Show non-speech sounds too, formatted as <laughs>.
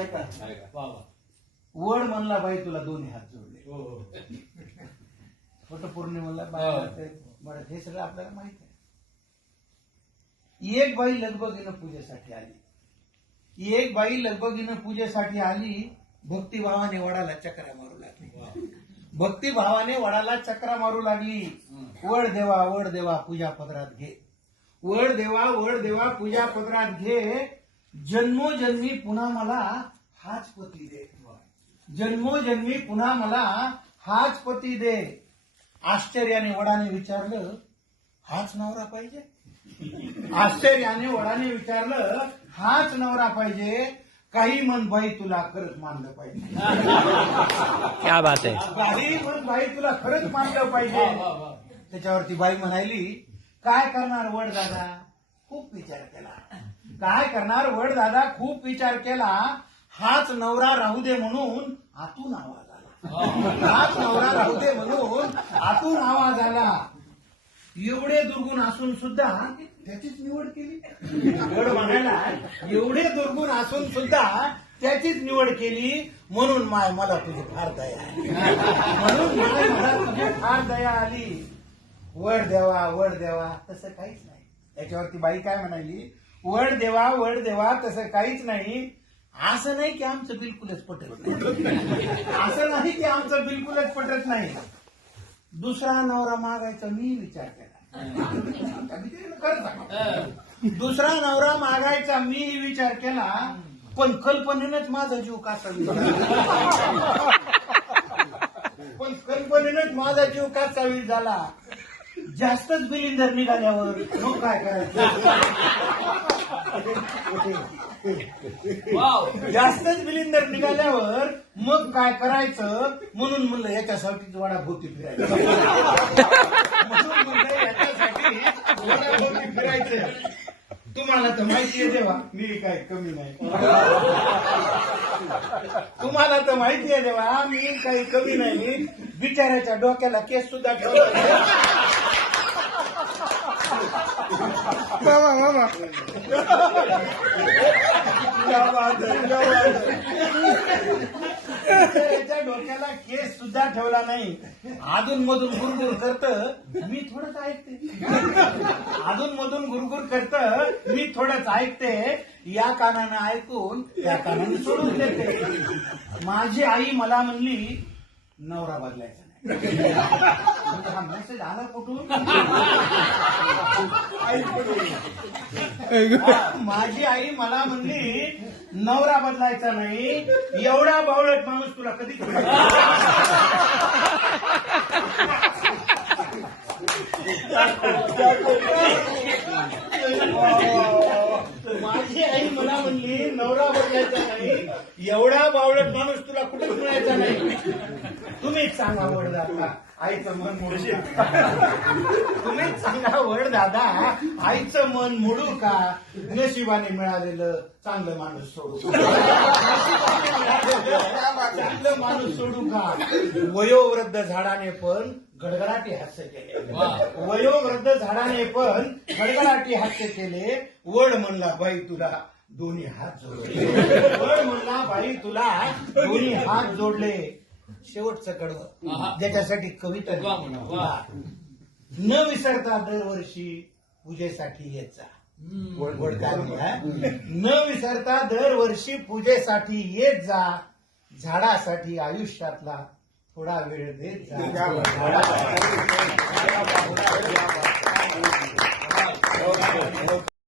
आहे का वड म्हणला बाई तुला दोन्ही हात जोडले हो हो, हो. बरं, हे सगळं आपल्याला माहित आहे एक बाई लगबगीनं पूजेसाठी आली एक बाई लगबगीनं पूजेसाठी आली भक्तिभावाने वडाला चक्रा मारू लागली भक्तिभावाने वडाला चक्रा मारू लागली वड देवा वड देवा पूजा पदरात घे वड देवा वड देवा पूजा पदरात घे जन्मोजन्मी पुन्हा मला हाच पती दे जन्मोजन्मी पुन्हा मला हाच पती दे आश्चर्याने वडाने विचारलं हाच नवरा पाहिजे आश्चर्याने वडाने विचारलं हाच नवरा पाहिजे काही मन बाई तुला खरंच मानलं पाहिजे क्या बात आहे काही मन बाई तुला खरंच मानलं पाहिजे त्याच्यावरती बाई म्हणायली काय करणार वड दादा खूप विचार केला काय करणार वड दादा खूप विचार केला हाच नवरा राहू दे म्हणून आतून आवाज आला हाच नवरा राहू दे म्हणून आतून आवाज आला एवढे दुर्गुण असून सुद्धा त्याचीच निवड केली वड म्हणायला एवढे दुर्गुण असून सुद्धा त्याचीच निवड केली म्हणून माय मला तुझी फार दया आली म्हणून मला तुझी फार दया आली वड देवा वड देवा तसं काहीच नाही त्याच्यावरती बाई काय म्हणाली वड देवा वड देवा तसं काहीच नाही असं नाही की आमचं बिलकुलच पटत नाही असं नाही की आमचं बिलकुलच पटत नाही दुसरा नवरा मागायचा मी विचार केला दुसरा नवरा मागायचा मी विचार केला पण कल्पनेनच माझा जीव कासा पण कल्पनेनंच माझा जीव कासावी झाला जास्तच बिलिंदर निघाल्यावर लोक काय करायचं जास्तच बिलिंदर निघाल्यावर मग काय करायचं म्हणून म्हणलं याच्यासाठी वडा भोवती फिरायचं तुम्हाला तर माहिती आहे देवा मी काय कमी नाही तुम्हाला तर माहिती आहे देवा मी काही कमी नाही बिचाऱ्याच्या डोक्याला केस सुद्धा ठेवला मामा मामा त्याच्या डोक्याला केस सुद्धा ठेवला नाही अजून मधून गुरगुर करत मी थोडंच ऐकते अधून मधून गुरगुर करत मी थोडंच ऐकते या कानानं ऐकून त्या कानानं सोडून देते माझी आई मला म्हणली नवरा बदलायचा नाही हा मेसेज आला कुठून माझी आई मला म्हणली नवरा बदलायचा नाही एवढा बावळट माणूस तुला कधी माझी आई मला म्हणली नवरा बदलायचा नाही एवढा बावळट माणूस नाही तुम्हीच सांगा दादा आईचं मन मोडू तुम्हीच सांगा दादा आईचं मन मोडू का नशिबाने मिळालेलं चांगलं माणूस सोडू चांगलं माणूस सोडू का वयोवृद्ध झाडाने पण गडगडाटी हास्य केले वयोवृद्ध झाडाने पण गडगडाटी हास्य केले वड म्हणला बाई तुला दोन्ही हात जोडले भाई <laughs> म्हणला बाई तुला दोन्ही हात जोडले शेवटचं कडवं ज्याच्यासाठी कविता न विसरता दरवर्षी पूजेसाठी येत जा न विसरता दरवर्षी पूजेसाठी येत जा झाडासाठी आयुष्यातला थोडा वेळ देत जा <laughs>